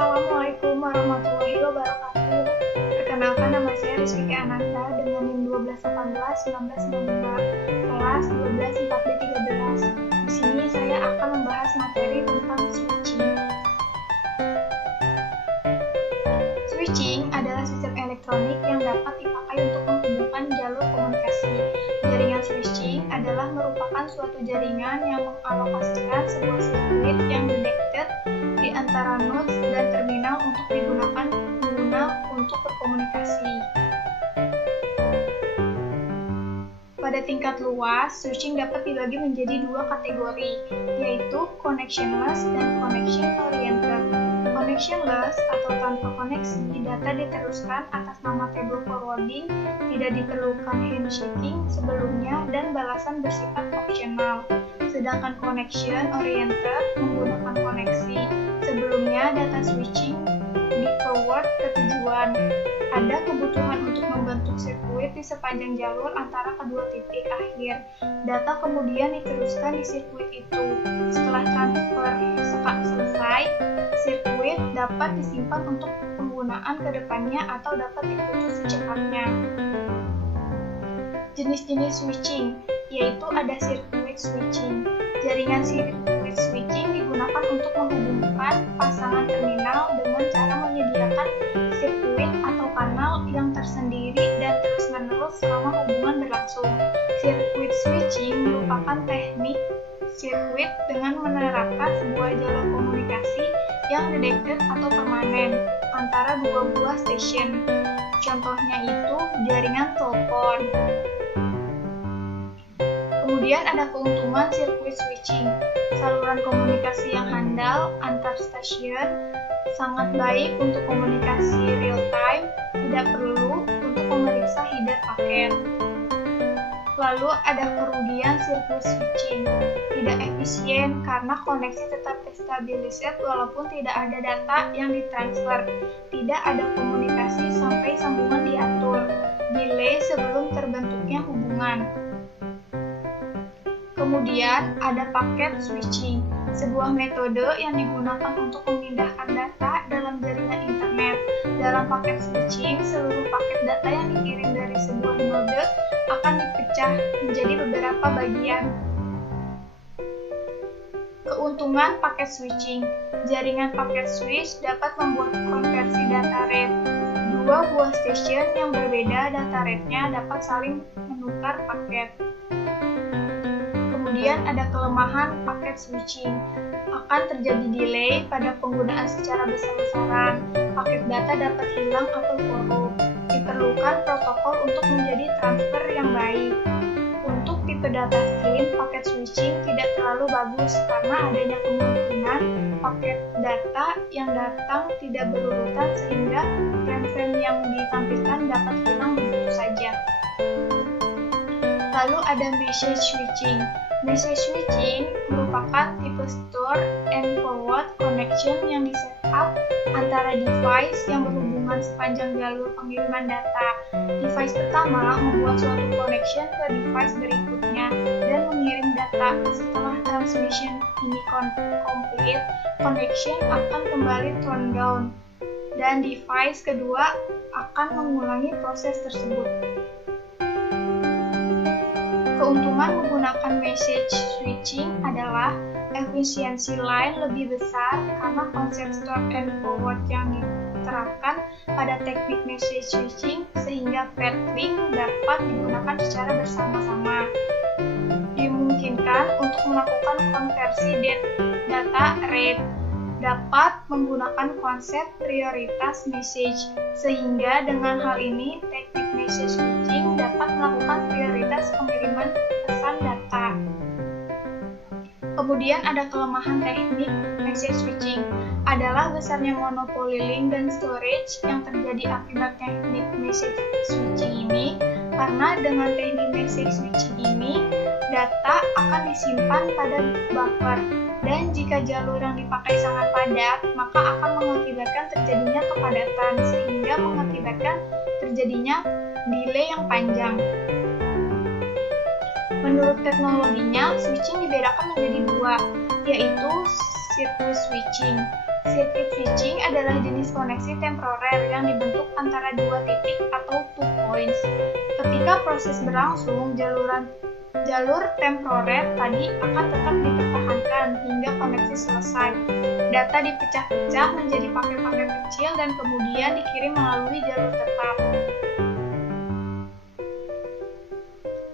Assalamualaikum warahmatullahi wabarakatuh. Perkenalkan, nama saya Rizky Ananta dengan NIM 1218-1992, kelas 12 4B13. Di sini saya akan membahas materi tentang switching. Switching adalah sistem elektronik yang dapat dipakai untuk menghubungkan jalur komunikasi. Jaringan switching adalah merupakan suatu jaringan yang mengalokasikan sebuah sirkuit yang connected di antara nodes dan terminal untuk digunakan pengguna untuk berkomunikasi. Pada tingkat luas, switching dapat dibagi menjadi dua kategori, yaitu connectionless dan connection-oriented. Connectionless atau tanpa koneksi, data diteruskan atas nama table forwarding, tidak diperlukan handshaking sebelumnya, dan balasan bersifat opsional. Sedangkan connection-oriented menggunakan koneksi. Sebelumnya, data switching di-forward ke tujuan. Ada kebutuhan untuk membentuk sirkuit di sepanjang jalur antara kedua titik akhir. Data kemudian diteruskan di sirkuit itu. Setelah transfer selesai, sirkuit dapat disimpan untuk penggunaan ke depannya atau dapat diputus secepatnya. Jenis-jenis switching, yaitu ada sirkuit switching. Jaringan sirkuit switching digunakan untuk menghubungkan pasangan terminal dengan cara menyediakan sirkuit atau kanal yang tersendiri dan terus-menerus selama hubungan berlangsung. Sirkuit switching merupakan teknik sirkuit dengan menerapkan sebuah jalur komunikasi yang connected atau permanen antara dua buah stasiun. Contohnya itu jaringan telepon. Kemudian ada keuntungan sirkuit switching. Saluran komunikasi yang handal antar stasiun, sangat baik untuk komunikasi real time, tidak perlu untuk memeriksa header paket. Lalu ada kerugian sirkuit switching. Tidak efisien karena koneksi tetap terstabilisir walaupun tidak ada data yang ditransfer. Tidak ada komunikasi sampai sambungan diatur. Delay sebelum terbentuknya hubungan. Kemudian ada paket switching, sebuah metode yang digunakan untuk memindahkan data dalam jaringan internet. Dalam paket switching, seluruh paket data yang dikirim dari sebuah node akan dipecah menjadi beberapa bagian. Keuntungan paket switching. Jaringan paket switch dapat membuat konversi data rate. Dua buah stasiun yang berbeda data rate-nya dapat saling menukar paket. Kemudian ada kelemahan paket switching. Akan terjadi delay pada penggunaan secara besar-besaran. Paket data dapat hilang atau korup. Diperlukan protokol untuk menjadi transfer yang baik. Untuk tipe data stream, paket switching tidak terlalu bagus karena adanya kemungkinan paket data yang datang tidak berurutan sehingga frame-frame yang ditampilkan dapat hilang begitu saja. Lalu ada message switching. Message switching merupakan tipe store and forward connection yang di-set up antara device yang berhubungan sepanjang jalur pengiriman data. Device pertama membuat suatu connection ke device berikutnya dan mengirim data. Setelah transmission ini complete, connection akan kembali turn down dan device kedua akan mengulangi proses tersebut. Keuntungan menggunakan message switching adalah efisiensi line lebih besar karena konsep store and forward yang diterapkan pada teknik message switching sehingga path link dapat digunakan secara bersama-sama. Dimungkinkan untuk melakukan konversi data rate. Dapat menggunakan konsep prioritas message sehingga dengan hal ini teknik message switching dapat melakukan prioritas pengiriman pesan data. Kemudian ada kelemahan teknik message switching adalah besarnya monopoli link dan storage yang terjadi akibat teknik message switching ini. Karena dengan teknik message switching ini data akan disimpan pada buffer dan jika jalur yang dipakai sangat padat maka akan mengakibatkan terjadinya kepadatan sehingga mengakibatkan terjadinya delay yang panjang. Menurut teknologinya, switching dibedakan menjadi dua, yaitu circuit switching. Circuit switching adalah jenis koneksi temporer yang dibentuk antara dua titik atau 2 points. Ketika proses berlangsung, jalur temporer tadi akan tetap dipertahankan hingga koneksi selesai. Data dipecah-pecah menjadi paket-paket kecil dan kemudian dikirim melalui jalur tetap.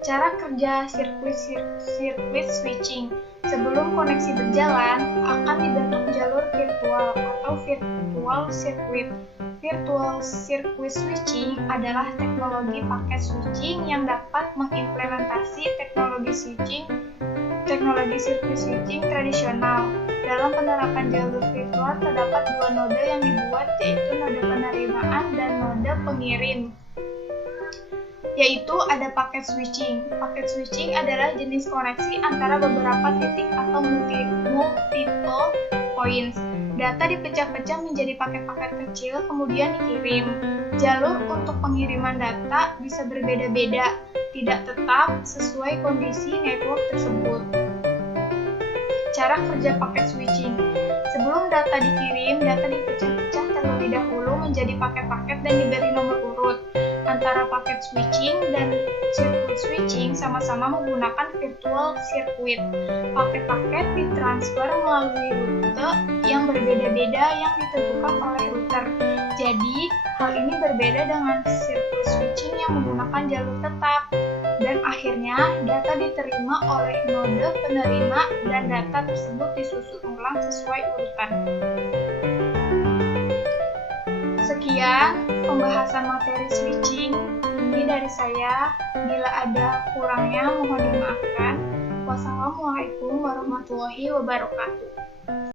Cara kerja sirkuit switching. Sebelum koneksi berjalan, akan dibentuk jalur virtual atau virtual circuit. Virtual circuit switching adalah teknologi paket switching yang dapat mengimplementasi teknologi sirkuit switching tradisional. Dalam penerapan jalur virtual terdapat dua node yang dibuat, yaitu node penerimaan dan node pengirim. Yaitu ada paket switching. Paket switching adalah jenis koneksi antara beberapa titik atau multiple points. Data dipecah-pecah menjadi paket-paket kecil kemudian dikirim. Jalur untuk pengiriman data bisa berbeda-beda, tidak tetap sesuai kondisi network tersebut. Cara kerja paket switching. Sebelum data dikirim, data dipecah-pecah terlebih dahulu menjadi paket-paket dan diberi nomor urut. Antara paket switching dan circuit switching sama-sama menggunakan virtual circuit. Paket-paket ditransfer melalui rute yang berbeda-beda yang ditentukan oleh router. Jadi, hal ini berbeda dengan circuit switching yang menggunakan jalur tetap. Dan akhirnya, data diterima oleh node penerima dan data tersebut disusun ulang sesuai urutan. Sekian pembahasan materi switching ini dari saya. Bila ada kurangnya mohon dimaafkan. Wassalamualaikum warahmatullahi wabarakatuh.